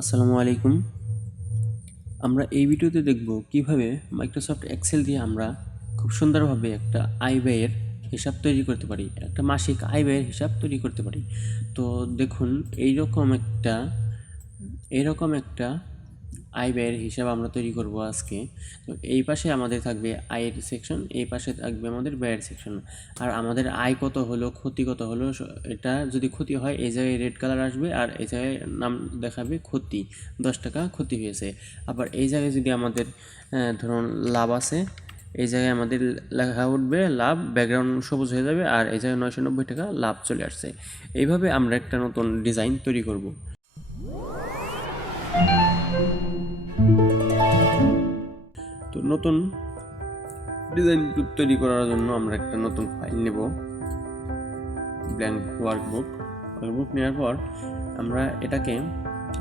আসসালামু আলাইকুম। আমরা এই ভিডিওতে দেখব কিভাবে মাইক্রোসফট এক্সেল দিয়ে আমরা খুব সুন্দরভাবে একটা আয় ব্যয়ের হিসাব তৈরি করতে পারি, একটা মাসিক আয় ব্যয়ের হিসাব তৈরি করতে পারি। তো দেখুন, এইরকম একটা আয় ব্যয়ের হিসাব আমরা তৈরি করব আজকে। তো এই পাশে আমাদের থাকবে আয়ের সেকশন, এই পাশে থাকবে আমাদের ব্যয়ের সেকশন। আর আমাদের আয় কত হলো, ক্ষতি কত হলো, এটা যদি ক্ষতি হয় এই জায়গায় রেড কালার আসবে, আর এই জায়গায় নাম দেখাবে ক্ষতি, 10 টাকা ক্ষতি হয়েছে। আবার এই জায়গায় যদি আমাদের ধরুন লাভ আছে, এই জায়গায় আমাদের লেখা উঠবে লাভ, ব্যাকগ্রাউন্ড সবুজ হয়ে যাবে, আর এই জায়গায় 990 টাকা লাভ চলে আসছে। এইভাবে আমরা একটা নতুন ডিজাইন তৈরি করব। তো নতুন ডিজাইন তৈরি করার জন্য আমরা একটা নতুন ফাইল নেব, ব্ল্যাঙ্ক ওয়ার্কবুক নেওয়ার পর আমরা এটাকে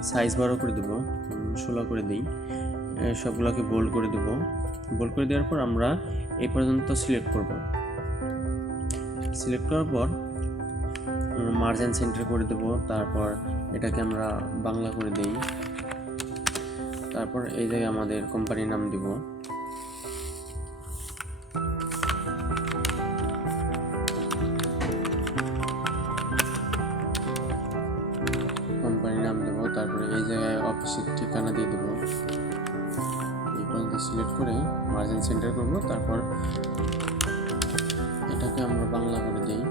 সাইজ 12 করে দেবো, 16 করে দিই। সবগুলোকে বোল্ড করে দেবো। বোল্ড করে দেওয়ার পর আমরা এই পর্যন্ত সিলেক্ট করব। সিলেক্ট করার পর মার্জিন সেন্টার করে দেব। তারপর এটাকে আমরা বাংলা করে দিই। তারপর এই জায়গায় আমাদের কোম্পানির নাম দিব। তারপরে এই জায়গায় অফিসের ঠিকানা দিয়ে দেবো। এই পর্যন্ত সিলেক্ট করে মার্জিন সেন্টার করব। তারপর এটাকে আমরা বাংলা করে দিই,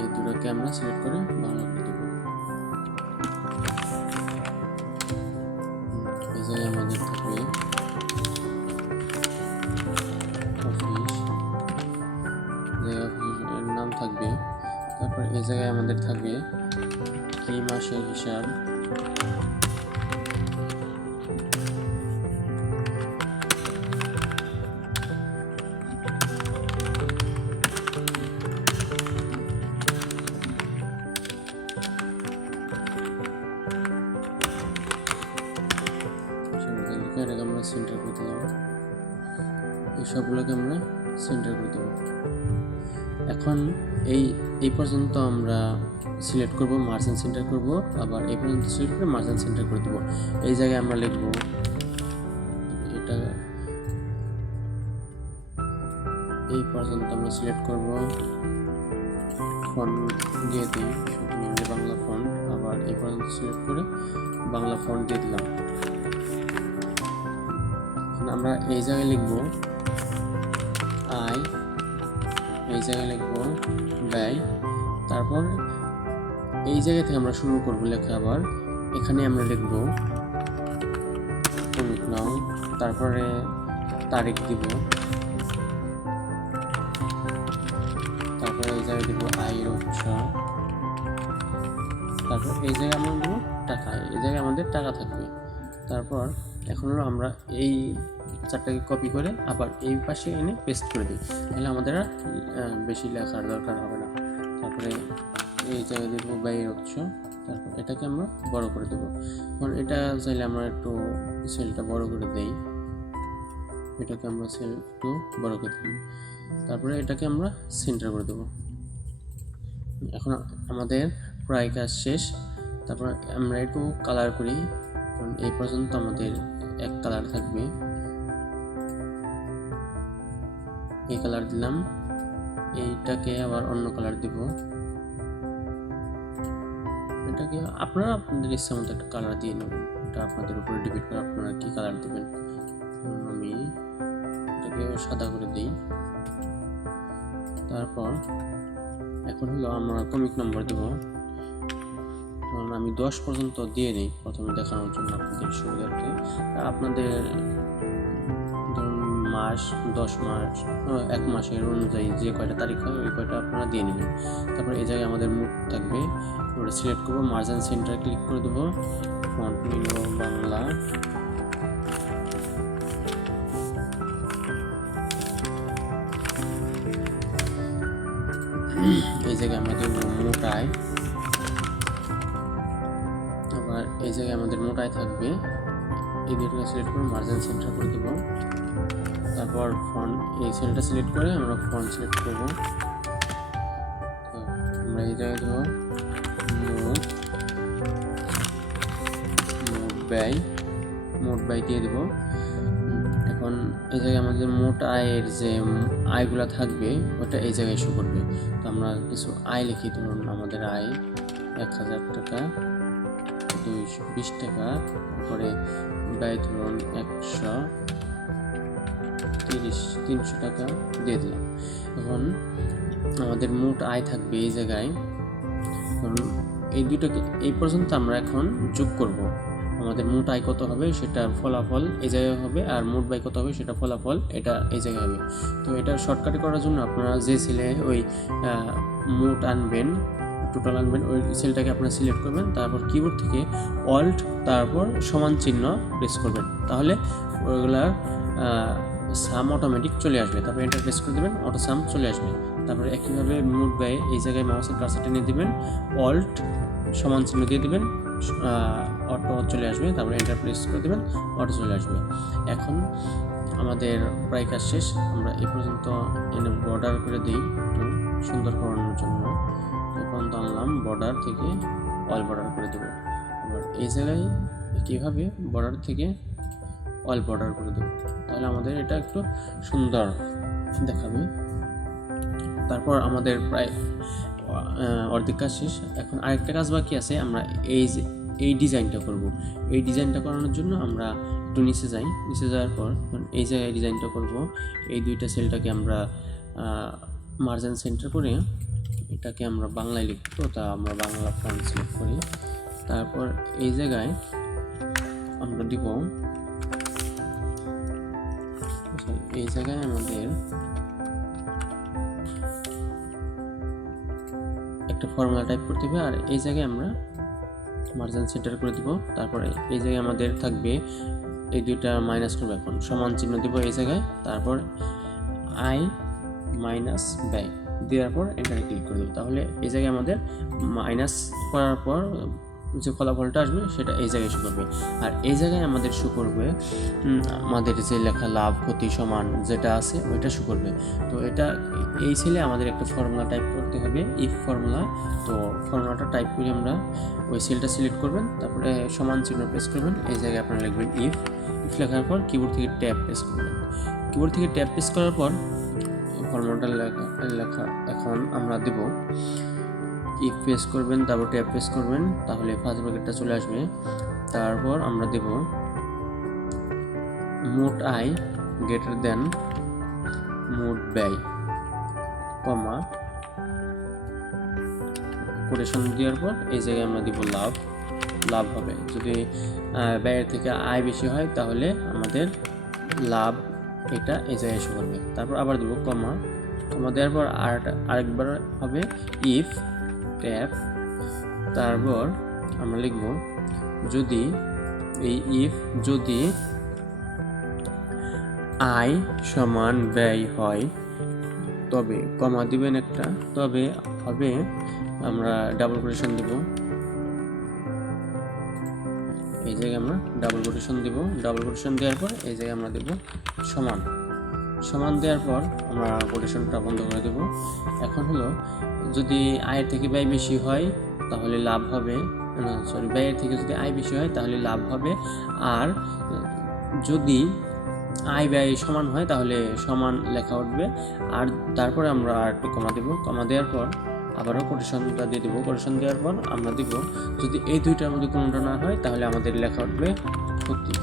এই দুটোকে আমরা সিলেক্ট করে বাংলা করে দেব। এই জায়গায় আমাদের থাকবে অফিসের নাম থাকবে। তারপর এই জায়গায় আমাদের থাকবে কি মাসের হিসাব, এটাকে আমরা সেন্টার করে দিলাম। এই সবগুলোকে আমরা সেন্টার করে দেব। এখন এই পর্যন্ত আমরা সিলেক্ট করব, মার্জিন সেন্টার করব, আবার এই পর্যন্ত সিলেক্ট করে মার্জিন সেন্টার করে দেব। এই জায়গায় আমরা লিখব এটা, এই পর্যন্ত আমরা সিলেক্ট করব, ফন্ট দিয়ে দিই বাংলা ফন্ট, আবার এই পর্যন্ত সিলেক্ট করে বাংলা ফন্ট দিয়ে দিলাম। আমরা এই জায়গায় লিখব আয়, এই জায়গায় লিখব ব্যয়। তারপর এই জায়গা থেকে আমরা শুরু করব লেখা। আবার এখানে আমরা লিখব নাও, তারপরে তারিখ দিব, তারপরে এই জায়গায় দিব আয়ের উৎস, তারপর এই জায়গায় আমরা দেবো টাকা, এই জায়গায় আমাদের টাকা থাকবে। তারপর এখন আমরা এই চারটাকে কপি করে আবার এই পাশে এনে পেস্ট করে দিই, তাহলে আমাদের আর বেশি লেখার দরকার হবে না। তারপরে এই জায়গায় দেবো ব্যয়ের উৎস, তারপর এটাকে আমরা বড় করে দেবো। কারণ এটা চাইলে আমরা একটু সেলটা বড় করে দেই, এটাকে আমরা সেল একটু বড় করে দেব। তারপরে এটাকে আমরা সেন্টার করে দেবো। এখন আমাদের প্রায় কাজ শেষ। তারপর আমরা একটু কালার করি, কারণ এই পর্যন্ত আমাদের এক কালার থাকবে। এই কালার দিলাম, এইটাকে আবার অন্য কালার দিব। এটাকে আপনারা আপনাদের ইচ্ছা মতো একটা কালার দিয়ে নেবেন, এটা আপনাদের উপরে ডিপেন্ড করে আপনারা কি কালার দেবেন। আমি এটাকে সাদা করে দিই। তারপর এখন হলো আমরা কমিক নম্বর দেব, কারণ আমি 10 পর্যন্ত দিয়ে নিই প্রথমে দেখানোর জন্য আপনাদের সুবিধার্থে। আপনাদের ধরুন মাস, 10 মাস, 1 মাসের অনুযায়ী যে কয়টা তারিখ হয় ওই কয়টা আপনারা দিয়ে নেবেন। তারপর এই জায়গায় আমাদের মুখ থাকবে, ওটা সিলেক্ট করবো, মার্জিন সেন্টার ক্লিক করে দেবো, ফন্ট নিল বাংলা। এই জায়গায় আমরা দেবো মোটায়, আবার এই জায়গায় আমাদের মোটায় থাকবে। এই দুটোকে সিলেক্ট করে মার্জিন সেন্টার করে দেবো। তারপর ফন্ট, এই সেলটা সিলেক্ট করে আমরা ফন্ট সিলেক্ট করব, আমরা এই জায়গায় দেবো মোট ব্যয় দিয়ে দেবো। এখন এই জায়গায় আমাদের মোট আয়ের যে আয়গুলো থাকবে ওটা এই জায়গায় শো করবে। তো আমরা কিছু আয় লিখি। ধরুন আমাদের আয় 1000 টাকা, 220 টাকা, তারপরে ব্যয় ধরুন 300 টাকা দিয়ে দিলাম। এখন আমাদের মোট আয় থাকবে এই জায়গায়। ধরুন এই দুটোকে এই পর্যন্ত আমরা এখন যোগ করব। আমাদের মোট আয় কত হবে সেটা ফলাফল এই জায়গায় হবে, আর মোট ব্যয় কত হবে সেটা ফলাফল এটা এই জায়গায় হবে। তো এটা শর্টকাটে করার জন্য আপনারা যে সেলে ওই মোট আনবেন, টোটাল আনবেন, ওই সেলটাকে আপনারা সিলেক্ট করবেন, তারপর কিবোর্ড থেকে অল্ট তারপর সমান চিহ্ন প্রেস করবেন, তাহলে ওইগুলার সাম অটোমেটিক চলে আসবে। তারপর এন্টার প্রেস করে দেবেন, অটো সাম চলে আসবে। তারপরে একইভাবে মোট ব্যয় এই জায়গায় মাউসের কার্সারটা নিয়ে দেবেন, অল্ট সমান চিহ্ন দিয়ে দেবেন, অটো চলে আসবে। তারপরে এন্টার প্রেস করে দেবেন, অটো চলে আসবে। এখন আমাদের প্রায় কাজ শেষ। আমরা এই পর্যন্ত এনে বর্ডার করে দিই একটু সুন্দর করানোর জন্য। এখন আনলাম বর্ডার থেকে অল বর্ডার করে দেবো। এবার এই জায়গায় কীভাবে বর্ডার থেকে অল বর্ডার করে দেবো, তাহলে আমাদের এটা একটু সুন্দর দেখাবে। তারপর আমাদের প্রায় অর্ধেক কাজ শেষ। এখন আরেকটা কাজ বাকি আছে। আমরা এই ডিজাইনটা করব। এই ডিজাইনটা করানোর জন্য আমরা একটু নিচে যাই। নিচে যাওয়ার পর এই জায়গায় ডিজাইনটা করব। এই দুইটা সেলটাকে আমরা মার্জিন সেন্টার করে এটাকে আমরা বাংলায় লিখব, তা আমরা বাংলা ফন্ট সিলেক্ট করি। তারপর এই জায়গায় আমরা দিব, এই জায়গায় আমাদের একটা ফর্মুলা টাইপ করতে হবে, আর এই জায়গায় আমরা মার্জিন সেন্টার করে দিব। তারপরে এই জায়গায় আমাদের থাকবে এই দুইটা মাইনাস করবো, এখন সমান চিহ্ন দিব এই জায়গায়। তারপর আয় মাইনাস ব্যয় দেওয়ার পর এন্টারে ক্লিক করে দেবো, তাহলে এই জায়গায় আমাদের মাইনাস করার পর যে ফলাফলটা আসবে সেটা এই জায়গায় শো করবে। আর এই জায়গায় আমাদের শো করবে আমাদের যে লেখা লাভ ক্ষতি সমান যেটা আছে ওইটা শো করবে। তো এটা এই সেলে আমাদের একটা ফর্মুলা টাইপ করতে হবে, ইফ ফর্মুলা। তো ফর্মুলাটা টাইপ করে আমরা ওই সেলটা সিলেক্ট করবেন, তারপরে সমান চিহ্ন প্রেস করবেন, এই জায়গায় আপনারা লিখবেন ইফ লেখার পর কিবোর্ড থেকে ট্যাব প্রেস করবেন। কিবোর্ড থেকে ট্যাব প্রেস করার পর ফর্মুলাটা লেখা এখন আমরা দেব ইফ প্রেস করবেন, তারপর ট্যাব প্রেস করবেন, তাহলে ফার্স্ট ব্র্যাকেটটা চলে আসবে। তারপর আমরা দেব মোট আয় গ্রেটার দেন মোট ব্যয়, কমা কোটেশন দেওয়ার পর এই জায়গায় আমরা দিব লাভ হবে। যদি ব্যয়ের থেকে আয় বেশি হয় তাহলে আমাদের লাভ এটা এই জায়গায় শো করবে। তারপর আবার দেবো কমা দেওয়ার পর আরেকবার হবে ইফ ট্যাব, তারপর আমরা লিখব যদি আয় সমান ব্যয় হয় তবে, কমা দিবেন একটা, তবে হবে আমরা ডাবল কোটেশন দেব, এই জায়গায় আমরা ডাবল কোটেশন দেব। ডাবল কোটেশন দেওয়ার পর এই জায়গায় আমরা দেব সমান দেওয়ার পর আমরা কোটেশনটা বন্ধ করে দেব। এখন হলো যদি আয়ের থেকে ব্যয় বেশি হয় তাহলে লাভ হবে, ব্যয়ের থেকে যদি আয় বেশি হয় তাহলে লাভ হবে, আর যদি আয় ব্যয় সমান হয় তাহলে সমান লেখা উঠবে। আর তারপরে আমরা আর একটু কমা দেব। কমা দেওয়ার পর আবারও কোটেশনটা দিয়ে দেবো। কোটেশন দেওয়ার পর আমরা দিব যদি এই দুইটার মধ্যে কোনোটা না হয় তাহলে আমাদের লেখা উঠবে ক্ষতি।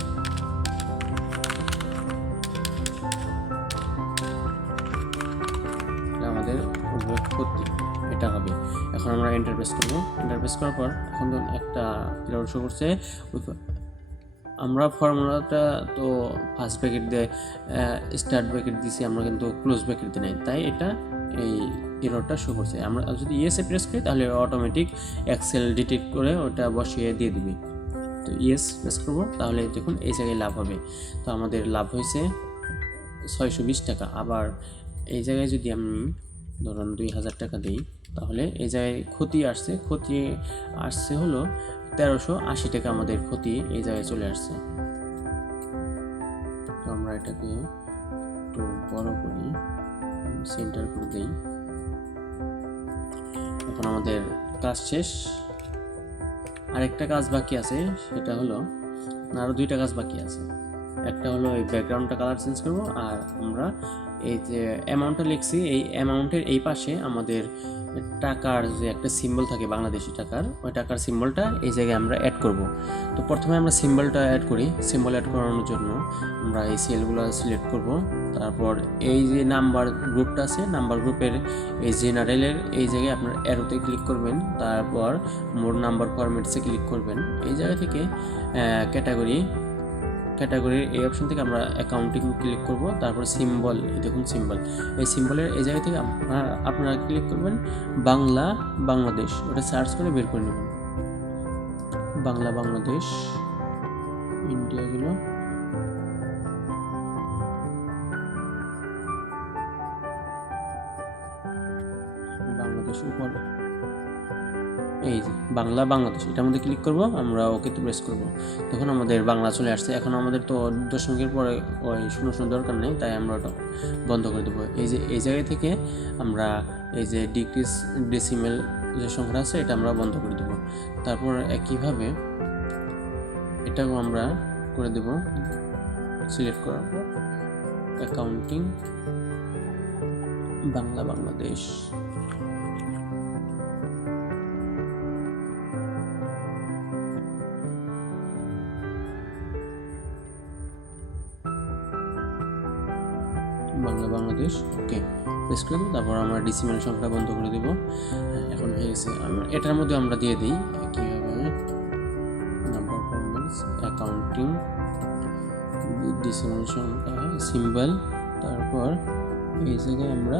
আমাদের উঠবে ক্ষতি, এটা হবে। এখন আমরা এন্টার প্রেস করবো। এন্টার প্রেস করার পর এখন একটা এরর শো করছে। আমরা ফর্মুলাটা তো ফার্স্ট ব্র্যাকেট দিয়ে স্টার্ট ব্র্যাকেট দিছি, আমরা কিন্তু ক্লোজ ব্র্যাকেট দিই নাই, তাই এটা এই এররটা শো করছে। আমরা যদি ইয়েসে প্রেস করি তাহলে অটোমেটিক এক্সেল ডিটেক্ট করে ওটা বসিয়ে দিয়ে দিবে। তো ইয়েস প্রেস করবো, তাহলে দেখুন এই জায়গায় লাভ হবে। তো আমাদের লাভ হয়েছে 620 টাকা। আবার এই জায়গায় যদি আমি ধরুন 2000 টাকা দিই তাহলে এই জায়গায় ক্ষতি আসছে হলো 1380 টাকা। আমাদের ক্ষতি এই জায়গায় চলে আসছে। তো আমরা এটাকে একটু বড় করি, সেন্টার করে দিই। এখন আমাদের কাজ শেষ। আরেকটা কাজ বাকি আছে, সেটা হলো আরও 2টা কাজ বাকি আছে। একটা হলো এই ব্যাকগ্রাউন্ডটা কালার চেঞ্জ করব, আর আমরা এই যে অ্যামাউন্টটা লিখছি এই অ্যামাউন্টের এই পাশে আমাদের টাকার যে একটা সিম্বল থাকে বাংলাদেশি টাকার, ওই টাকার সিম্বলটা এই জায়গায় আমরা অ্যাড করব। তো প্রথমে আমরা সিম্বলটা অ্যাড করি। সিম্বল অ্যাড করানোর জন্য আমরা এই সেলগুলো সিলেক্ট করব। তারপর এই যে নাম্বার গ্রুপটা আছে, নাম্বার গ্রুপের এই জেনারেলের এই জায়গায় আপনার অ্যারোতে ক্লিক করবেন। তারপর মোর নাম্বার ফরম্যাটসে ক্লিক করবেন। এই জায়গা থেকে ক্যাটাগরির এই অপশন থেকে আমরা অ্যাকাউন্টিং ক্লিক করব। তারপর সিম্বল, দেখুন সিম্বল, এই সিম্বলের এই জায়গা থেকে আপনারা ক্লিক করবেন বাংলাদেশ, ওটা সার্চ করে বের করে নেবেন। বাংলাদেশ, ইন্ডিয়া গেল, বাংলাদেশ উপরে, এই যে বাংলাদেশ, এটার মধ্যে ক্লিক করব আমরা, ওকেতে প্রেস করব। তখন আমাদের বাংলা চলে আসছে। এখন আমাদের তো দশমিকের পরে ওই শূন্য দরকার নেই, তাই আমরা ওটা বন্ধ করে দেবো। এই যে এই জায়গা থেকে আমরা এই যে ডিক্রিজ ডেসিমেল যে সংখ্যা আছে এটা আমরা বন্ধ করে দেবো। তারপর একইভাবে এটাও আমরা করে দেব। সিলেক্ট করার পর অ্যাকাউন্টিং বাংলাদেশ, বাংলাদেশ, ওকে প্রেস করে দেবো। তারপর আমরা ডিসিমেল সংখ্যা বন্ধ করে দেবো। এখন হয়ে গেছে। এটার মধ্যে আমরা দিয়ে দিই কীভাবে নাম্বার ফরম্যাটস, অ্যাকাউন্টিং, ডিসিমেল সংখ্যা, সিম্বল, তারপর এই জায়গায় আমরা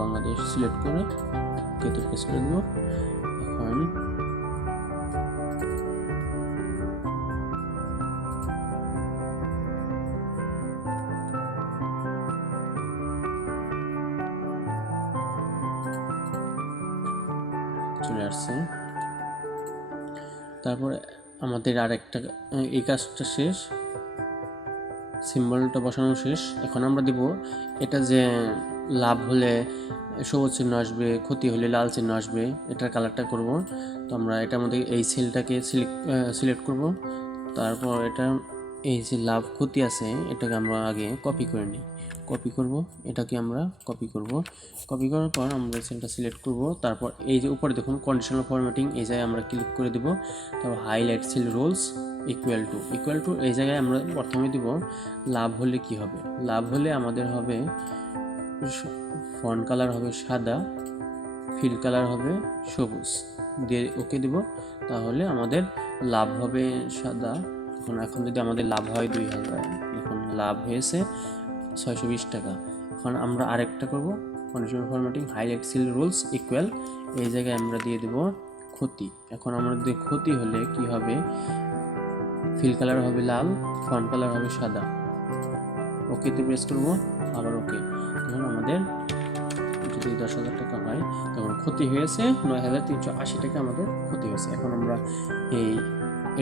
বাংলাদেশ সিলেক্ট করে ওকেতে প্রেস করে দেবো। এখন চলে আসছে। তারপর আমাদের আরেকটা এই কাজটা শেষ, সিম্বলটা বসানো শেষ। এখন আমরা দিব এটা যে লাভ হলে সবুজ চিহ্ন আসবে, ক্ষতি হলে লাল চিহ্ন আসবে, এটার কালারটা করব। তো আমরা এটার মধ্যে এই সেলটাকে সিলেক্ট করব। তারপর এটা এই যে লাভ ক্ষতি আছে এটাকে আমরা আগে কপি করে নিই। কপি করব, এটাকে আমরা কপি করার পর আমরা সেলটা সিলেক্ট করব। তারপর এই যে উপরে দেখুন কন্ডিশনাল ফরম্যাটিং, এই জায়গায় আমরা ক্লিক করে দেব। তারপর highlight sell rules equal to এই জায়গায় আমরা প্রথমে দিব লাভ হলে কি হবে। লাভ হলে আমাদের হবে ফন্ট কালার হবে সাদা, ফিল কালার হবে সবুজ, দিয়ে ওকে দিব। তাহলে আমাদের লাভ হবে সাদা। এখন যদি আমাদের লাভ হয় 2000, এখন লাভ হয়েছে 620 টাকা। এখন আমরা আরেকটা করব, conditional formatting highlight sell rules equal, এই জায়গায় আমরা দিয়ে দেব ক্ষতি। এখন আমাদের ক্ষতি হলে কি হবে, ফিল কালার হবে লাল, ফন্ট কালার হবে সাদা, ওকেতে প্রেস করব, আবার ওকে। তখন আমাদের যদি 10,000 টাকা হয় তখন ক্ষতি হয়েছে 9,380 টাকা আমাদের ক্ষতি হয়েছে। এখন আমরা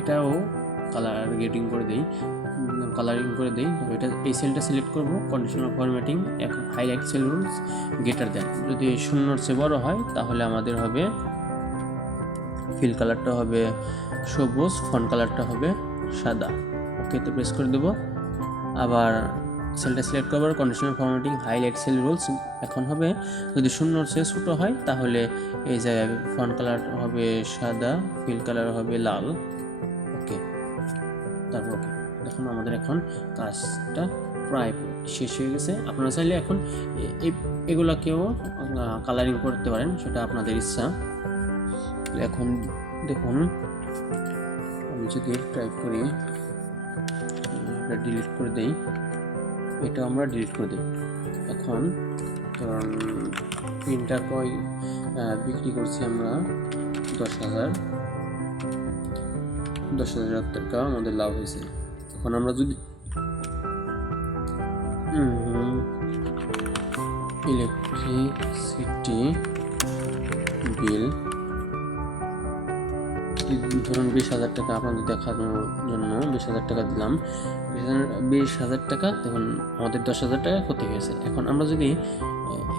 এটাও কালারিং করে দেই। এটা এই সেলটা সিলেক্ট করব, কন্ডিশনাল ফরম্যাটিং, এখন highlight sell rules greater than, যদি 0-র চেয়ে বড় হয় তাহলে আমাদের হবে ফিল কালারটা হবে সবুজ, ফন্ট কালারটা হবে সাদা, ওকেতে প্রেস করে দেব। আবার সেলটা সিলেক্ট করবার conditional formatting highlight sell rules, এখন হবে যদি 0-র চেয়ে ছোটো হয় তাহলে এই জায়গায় ফন্ট কালার হবে সাদা, ফিল কালার হবে লাল, ওকে। তারপর ওকে। দেখুন আমাদের এখন কাজটা প্রায় শেষ হয়ে গেছে। আপনারা চাইলে এখন এগুলাকেও কালারিং করতে পারেন, সেটা আপনাদের ইচ্ছা। এখন দেখুন আমি যদি টাইপ করি, এটা ডিলিট করে দেই, এটা আমরা ডিলিট করে দিই। এখন প্রিন্টার বিক্রি করছি আমরা 10,000 টাকা আমাদের লাভ হয়েছে। এখন আমরা যদি ইলেকট্রিসিটি বিল ধরুন 20,000 টাকা আপনাদের দেখানোর জন্য 20,000 টাকা দিলাম, 20,000 টাকা। দেখুন আমাদের 10,000 টাকা ক্ষতি হয়েছে। এখন আমরা যদি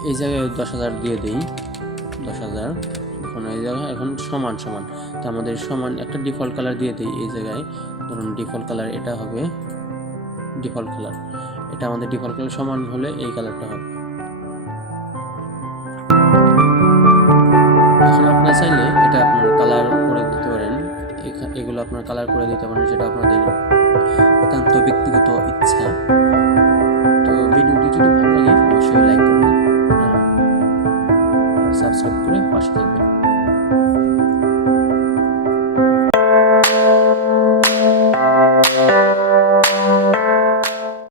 এই জায়গায় 10,000 দিয়ে দিই, 10,000 দেখুন এই জায়গায় এখন সমান সমান, তো আমাদের সমান একটা ডিফল্ট কালার দিয়ে দিই। এই জায়গায় ধরুন ডিফল্ট কালার এটা হবে, ডিফল্ট কালার এটা আমাদের ডিফল্ট কালার সমান হলে এই কালারটা হবে। এখন আপনারা চাইলে এটা আপনার কালার করে দিতে পারেন, এগুলো আপনার কালার করে দিতে পারেন, সেটা আপনাদের একান্ত ব্যক্তিগত ইচ্ছা। তো ভিডিওটি যদি ভালো লাগে অবশ্যই লাইক করবেন আর সাবস্ক্রাইব করে পাশে থাকবেন।